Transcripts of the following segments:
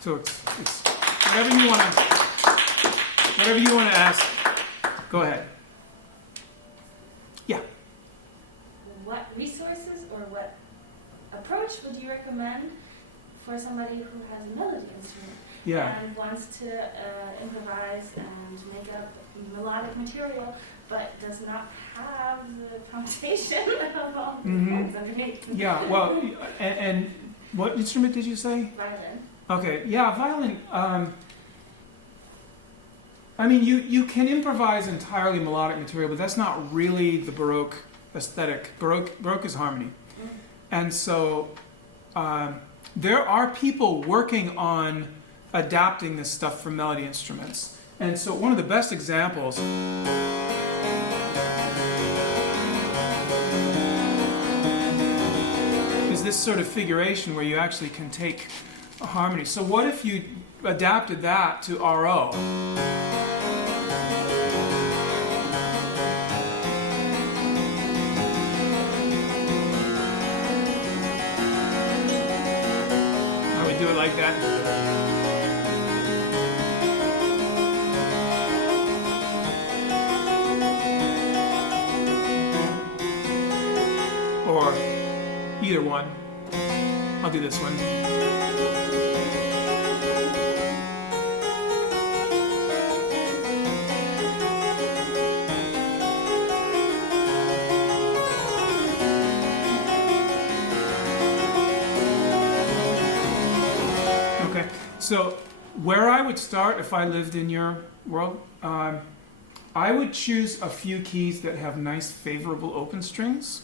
So it's whatever you want to ask. Go ahead. Yeah. What resources or what approach would you recommend for somebody who has a melody instrument and wants to improvise and make up melodic material, but does not have the foundation of all the chords underneath? Yeah, well, and what instrument did you say? Violin. Okay, yeah, violin. I mean, you can improvise entirely melodic material, but that's not really the Baroque aesthetic. Baroque is harmony. And so there are people working on adapting this stuff for melody instruments. And so one of the best examples is this sort of figuration where you actually can take a harmony. So what if you adapted that to RO? How we do it like that? Or either one. I'll do this one. Okay, so where I would start if I lived in your world, I would choose a few keys that have nice, favorable open strings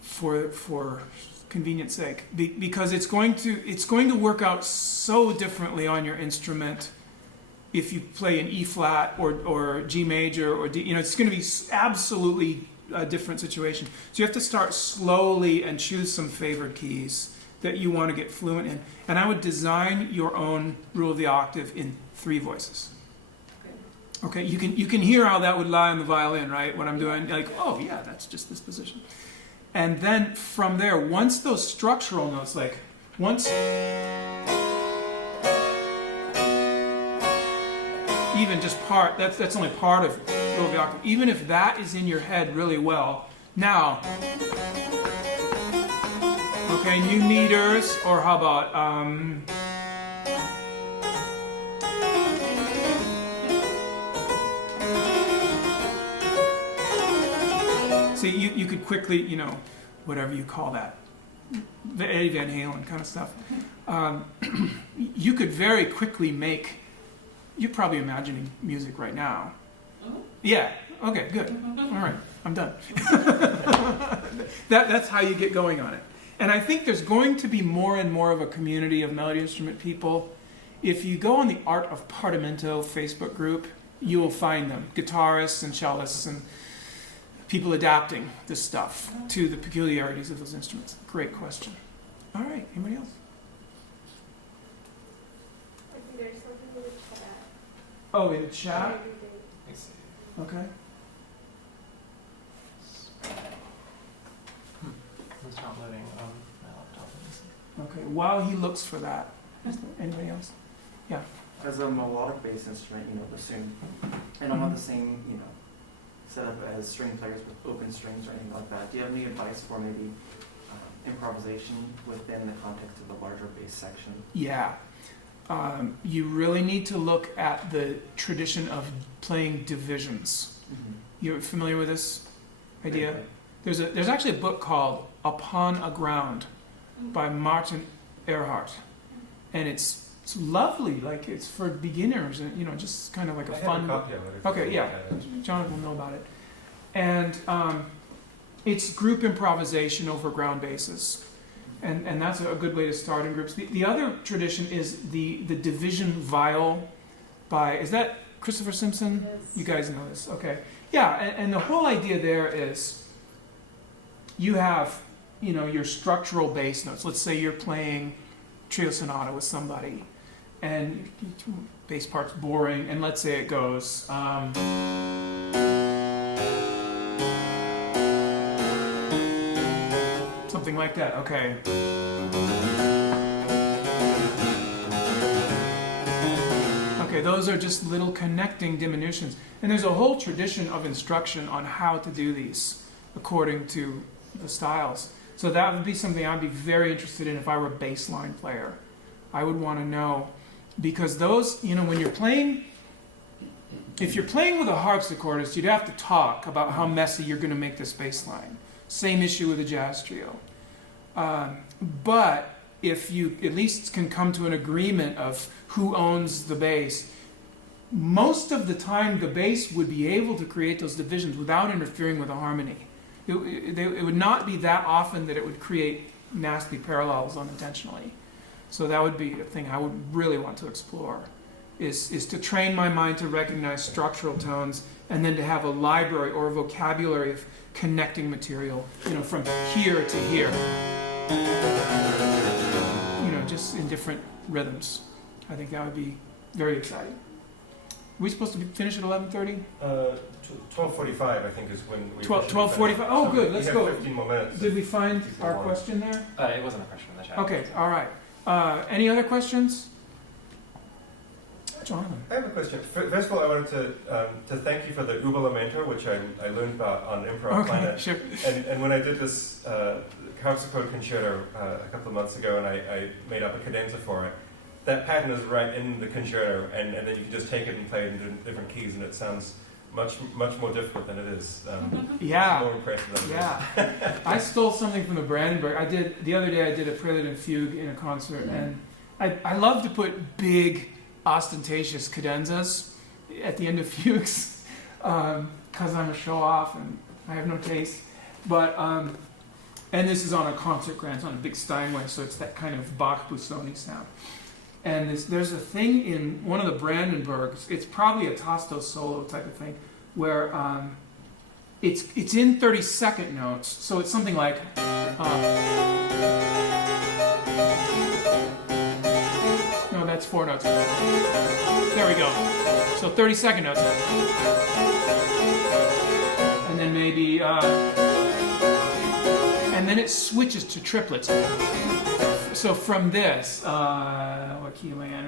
for convenience sake, because it's going to work out so differently on your instrument if you play an E flat or G major or D. It's going to be absolutely a different situation. So you have to start slowly and choose some favored keys that you want to get fluent in. And I would design your own rule of the octave in 3 voices. Okay, you can hear how that would lie on the violin, right? What I'm doing, like, oh yeah, that's just this position. And then from there, once those structural notes, like once even just part, that's only part of rule of the octave. Even if that is in your head really well, now, okay, new meters, or how about see, you could quickly, whatever you call that, Eddie Van Halen kind of stuff. You could very quickly make, you're probably imagining music right now. Yeah, okay, good. All right, I'm done. That's how you get going on it. And I think there's going to be more and more of a community of melody instrument people. If you go on the Art of Partimento Facebook group, you will find them, guitarists and cellists and people adapting this stuff to the peculiarities of those instruments. Great question. All right, anybody else? I think there's something in the chat. Oh, in the chat? Okay. It's not loading on my laptop. Okay, while he looks for that, is there anybody else? Yeah. As a melodic-based instrument, assume, and I'm not the same, set up as string players with open strings or anything like that. Do you have any advice for maybe improvisation within the context of the larger bass section? Yeah. You really need to look at the tradition of playing divisions. You're familiar with this idea? Okay. There's actually a book called Upon a Ground by Martin Earhart, and it's lovely. Like, it's for beginners, and just kind of like a fun. Okay, yeah, John will know about it, and it's group improvisation over ground basses, and that's a good way to start in groups. The other tradition is the division viol by, is that Christopher Simpson? Yes. You guys know this, okay? Yeah, and the whole idea there is you have, your structural bass notes. Let's say you're playing trio sonata with somebody, and bass part's boring, and let's say it goes something like that. Okay. Okay, those are just little connecting diminutions. And there's a whole tradition of instruction on how to do these according to the styles. So that would be something I'd be very interested in if I were a bass line player. I would want to know, because those, when you're playing, if you're playing with a harpsichordist, you'd have to talk about how messy you're going to make this bass line. Same issue with a jazz trio. But if you at least can come to an agreement of who owns the bass, most of the time the bass would be able to create those divisions without interfering with the harmony. It would not be that often that it would create nasty parallels unintentionally. So that would be a thing I would really want to explore, is to train my mind to recognize structural tones and then to have a library or a vocabulary of connecting material, from here to here. Just in different rhythms. I think that would be very exciting. Are we supposed to finish at 11:30? 12:45, I think, is when we... 12:45? Oh, good. Let's go. 15 more minutes. Did we find our question there? It wasn't a question in the chat. Okay, all right. Any other questions? Jonathan. I have a question. First of all, I wanted to thank you for the Uberlamento, which I learned about on Improv Planet. Sure. And when I did this harpsichord concerto a couple of months ago, and I made up a cadenza for it, that pattern is right in the concerto, and then you can just take it and play it in different keys, and it sounds much more difficult than it is. Yeah. More impressive than it is. I stole something from the Brandenburg. The other day I did a prelude and fugue in a concert, and I love to put big, ostentatious cadenzas at the end of fugues, because I'm a show-off and I have no taste. But and this is on a concert grand, it's on a big Steinway, so it's that kind of Bach-Busoni sound. And there's a thing in one of the Brandenburgs, it's probably a Tasto solo type of thing, where it's in 30-second notes, so it's something like no, that's 4 notes. There we go. So 30-second notes. And then maybe and then it switches to triplets. So from this, what key am I in?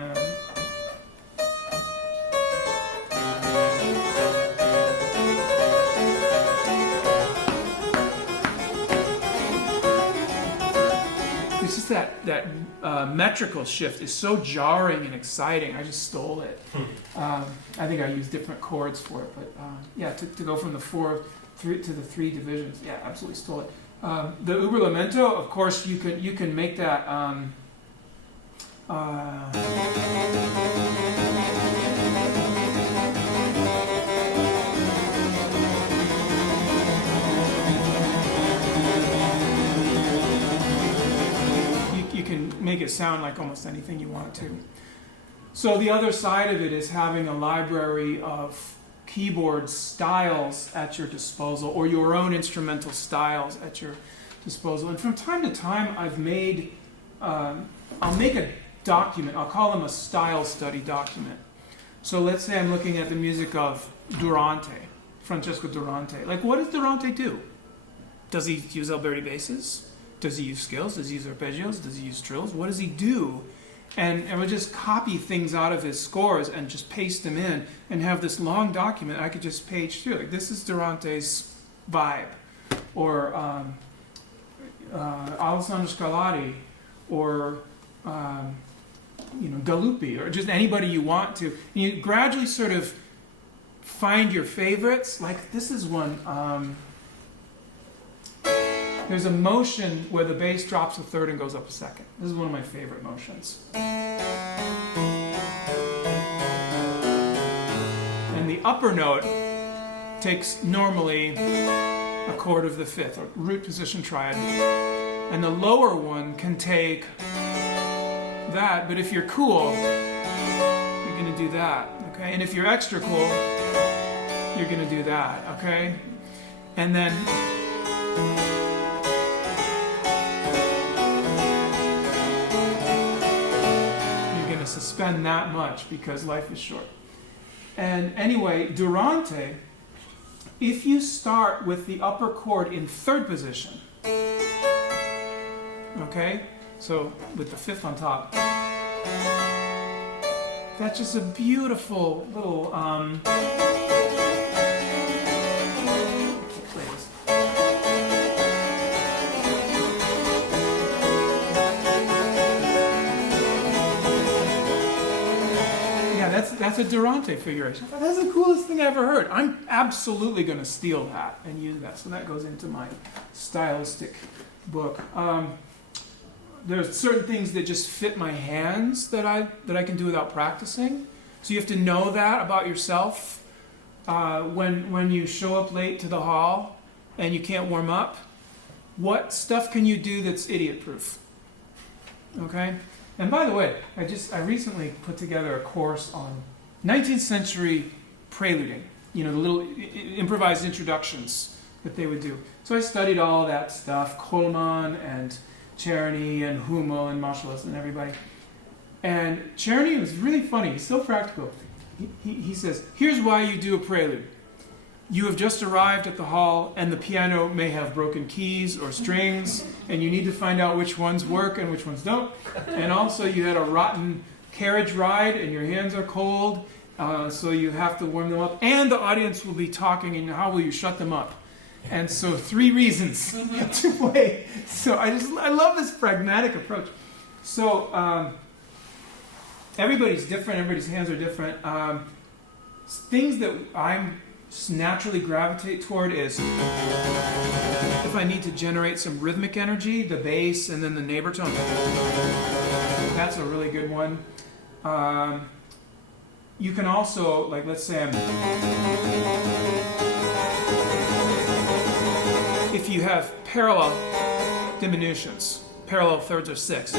It's just that metrical shift is so jarring and exciting. I just stole it. I think I used different chords for it, but yeah, to go from the 4 to the 3 divisions, yeah, absolutely stole it. The Uberlamento, of course, you can make that. You can make it sound like almost anything you want to. So the other side of it is having a library of keyboard styles at your disposal, or your own instrumental styles at your disposal. And from time to time, I've made, I'll make a document. I'll call them a style study document. So let's say I'm looking at the music of Durante, Francesco Durante. Like, what does Durante do? Does he use Alberti basses? Does he use scales? Does he use arpeggios? Does he use trills? What does he do? And I would just copy things out of his scores and just paste them in and have this long document I could just page through. Like, this is Durante's vibe. Or Alessandro Scarlatti, or Galuppi, or just anybody you want to. And you gradually sort of find your favorites. Like, this is one. There's a motion where the bass drops a third and goes up a second. This is one of my favorite motions. And the upper note takes normally a chord of the fifth, or root position triad. And the lower one can take that, but if you're cool, you're going to do that, okay? And if you're extra cool, you're going to do that, okay? And then suspend that much because life is short. And anyway, Durante, if you start with the upper chord in third position, okay, so with the fifth on top, That's just a beautiful little. Play this. Yeah, that's a Durante figuration. That's the coolest thing I ever heard. I'm absolutely going to steal that and use that. So that goes into my stylistic book. There's certain things that just fit my hands that I can do without practicing. So you have to know that about yourself. When you show up late to the hall and you can't warm up, what stuff can you do that's idiot-proof? Okay? And by the way, I recently put together a course on 19th century preluding. You know, the little improvised introductions that they would do. So I studied all that stuff, Coleman and Czerny and Hummel and Moscheles and everybody. And Czerny was really funny. He's so practical. He says, here's why you do a prelude. You have just arrived at the hall and the piano may have broken keys or strings and you need to find out which ones work and which ones don't. And also you had a rotten carriage ride and your hands are cold, so you have to warm them up. And the audience will be talking and how will you shut them up? And so 3 reasons to play. So I love this pragmatic approach. So everybody's different. Everybody's hands are different. Things that I'm naturally gravitate toward is if I need to generate some rhythmic energy, the bass and then the neighbor tone. That's a really good one. You can also, like, let's say if you have parallel diminutions, parallel thirds or sixths.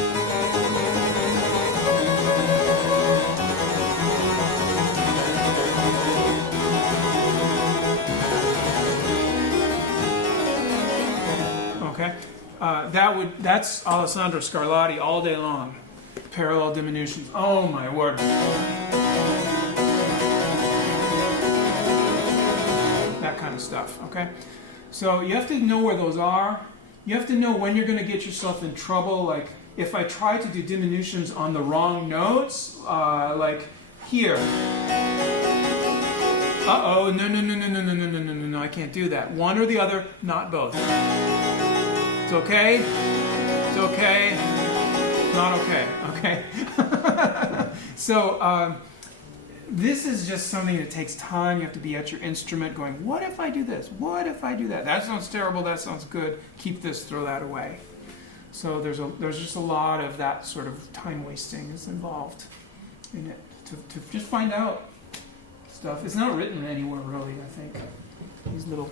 Okay, that's Alessandro Scarlatti all day long. Parallel diminutions. Oh my word. That kind of stuff. Okay. So you have to know where those are. You have to know when you're going to get yourself in trouble. Like if I try to do diminutions on the wrong notes, like here. Uh-oh, no, I can't do that. One or the other, not both. It's okay. It's okay. Not okay. Okay. So this is just something that takes time. You have to be at your instrument going, what if I do this? What if I do that? That sounds terrible. That sounds good. Keep this, throw that away. So there's just a lot of that sort of time wasting is involved in it to just find out stuff. It's not written anywhere really, I think. These little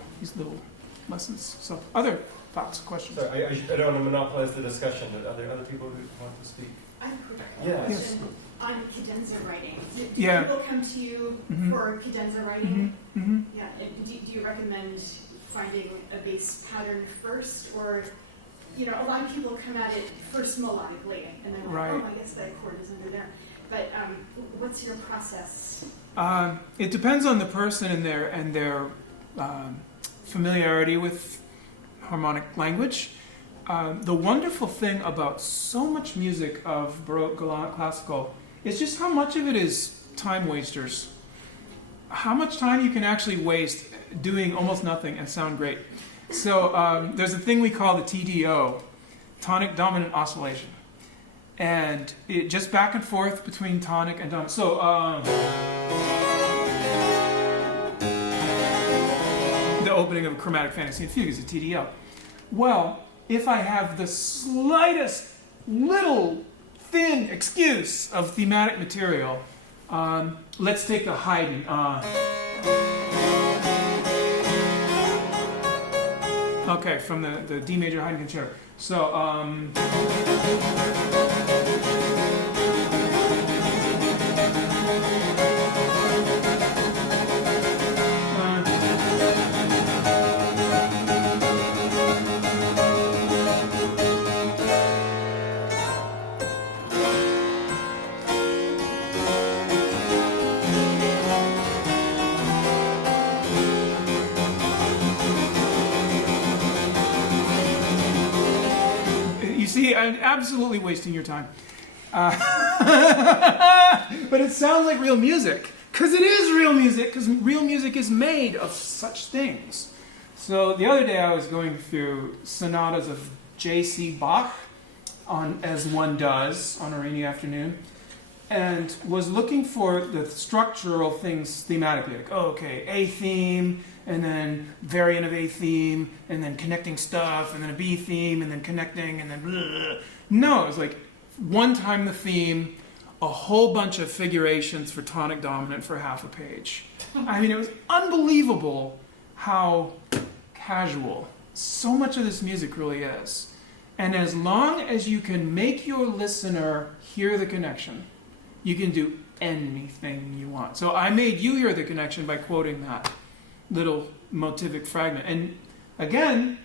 lessons. So other thoughts, questions? So I don't want to monopolize the discussion, but are there other people who want to speak? I have a quick Yes. question on cadenza writing. Do Yeah. people come to you Mhm. for cadenza writing? Mm-hmm. Yeah. And do you recommend finding a bass pattern first, or a lot of people come at it first melodically and then Right. oh, I guess that chord is under there. But what's your process? It depends on the person and their familiarity with harmonic language. The wonderful thing about so much music of Baroque, Galant, classical is just how much of it is time wasters. How much time you can actually waste doing almost nothing and sound great. So there's a thing we call the TDO, tonic dominant oscillation. And it just back and forth between tonic and dominant. So the opening of a chromatic fantasy and fugue is a TDO. Well, if I have the slightest little thin excuse of thematic material, let's take the Haydn. Okay, from the D major Haydn concerto. So, you see, I'm absolutely wasting your time. but it sounds like real music. Because it is real music, because real music is made of such things. So the other day I was going through sonatas of J.C. Bach, as one does on a rainy afternoon, and was looking for the structural things thematically. Like, oh, okay, A theme, and then variant of A theme, and then connecting stuff, and then a B theme, and then connecting, and then blah, blah, blah. No, it was like one time the theme, a whole bunch of figurations for tonic dominant for half a page. I mean, it was unbelievable how casual so much of this music really is. And as long as you can make your listener hear the connection, you can do anything you want. So I made you hear the connection by quoting that little motivic fragment. And again,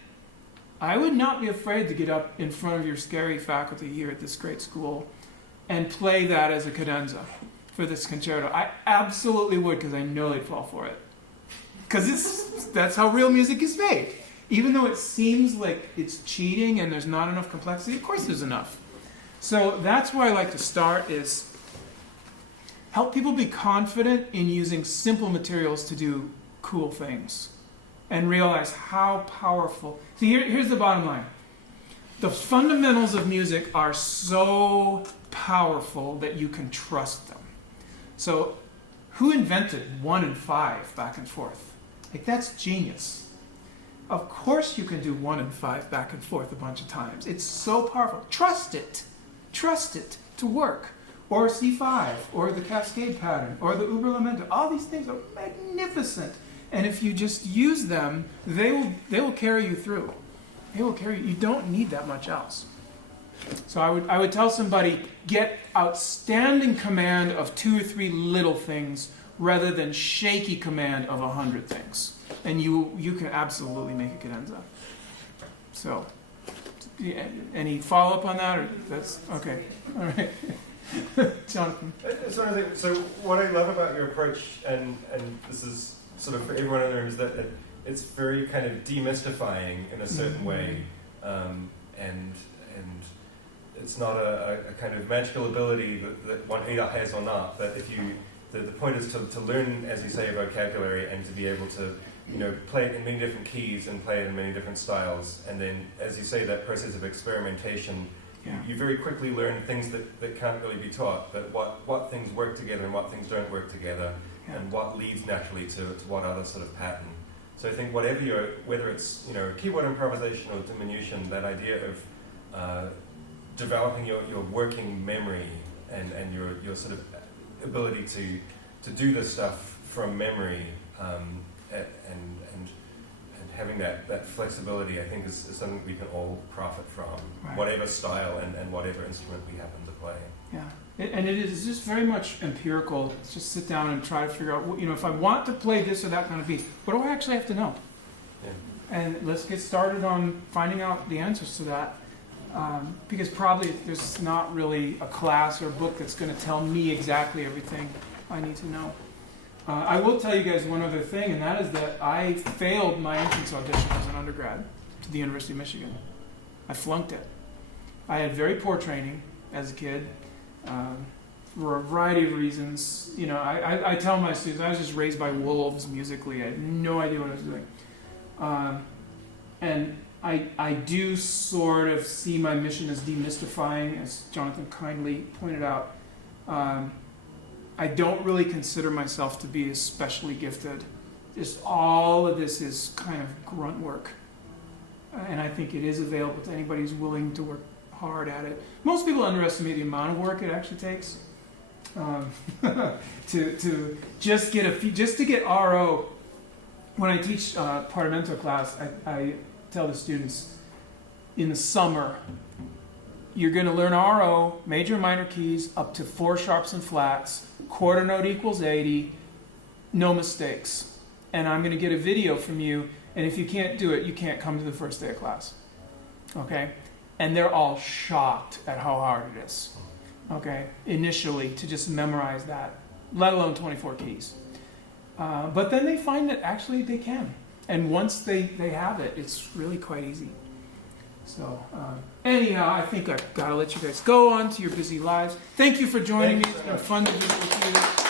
I would not be afraid to get up in front of your scary faculty here at this great school and play that as a cadenza for this concerto. I absolutely would, because I know they'd fall for it. Because that's how real music is made. Even though it seems like it's cheating and there's not enough complexity, of course there's enough. So that's where I like to start, is help people be confident in using simple materials to do cool things and realize how powerful. See, here's the bottom line. The fundamentals of music are so powerful that you can trust them. So who invented 1 and 5 back and forth? Like, that's genius. Of course you can do 1 and 5 back and forth a bunch of times. It's so powerful. Trust it. Trust it to work. Or C5, or the cascade pattern, or the uber lamento. All these things are magnificent. And if you just use them, they will carry you through. They will carry you. You don't need that much else. So I would tell somebody, get outstanding command of 2 or 3 little things rather than shaky command of 100 things. And you can absolutely make a cadenza. So, any follow-up on that? Or that's okay. All right. Jonathan. So what I love about your approach, and this is sort of for everyone in the room, is that it's very kind of demystifying in a certain way, and it's not a kind of magical ability that one either has or not. But if you, the point is to learn, as you say, a vocabulary and to be able to, play it in many different keys and play it in many different styles. And then, as you say, that process of experimentation, you very quickly learn things that can't really be taught, but what things work together and what things don't work together, and what leads naturally to what other sort of pattern. So I think whether it's keyboard improvisation or diminution, that idea of developing your working memory and your sort of ability to do this stuff from memory, and having that flexibility, I think, is something we can all profit from, right. Whatever style and whatever instrument we happen to play. Yeah, and it is just very much empirical. Let's just sit down and try to figure out, if I want to play this or that kind of beat, what do I actually have to know? Yeah. And let's get started on finding out the answers to that. Because probably there's not really a class or a book that's going to tell me exactly everything I need to know. I will tell you guys one other thing, and that is that I failed my entrance audition as an undergrad to the University of Michigan. I flunked it. I had very poor training as a kid for a variety of reasons. I tell my students I was just raised by wolves musically. I had no idea what I was doing. And I do sort of see my mission as demystifying, as Jonathan kindly pointed out. I don't really consider myself to be especially gifted. Just all of this is kind of grunt work. And I think it is available to anybody who's willing to work hard at it. Most people underestimate the amount of work it actually takes to just get RO. When I teach Parlamento class, I tell the students, in the summer, you're going to learn RO, major and minor keys, up to 4 sharps and flats, quarter note equals 80, no mistakes. And I'm going to get a video from you, and if you can't do it, you can't come to the first day of class. Okay? And they're all shocked at how hard it is, okay, initially, to just memorize that, let alone 24 keys. But then they find that actually they can. And once they have it, it's really quite easy. So anyhow, I think I've got to let you guys go on to your busy lives. Thank you for joining me. It's been fun to visit with you.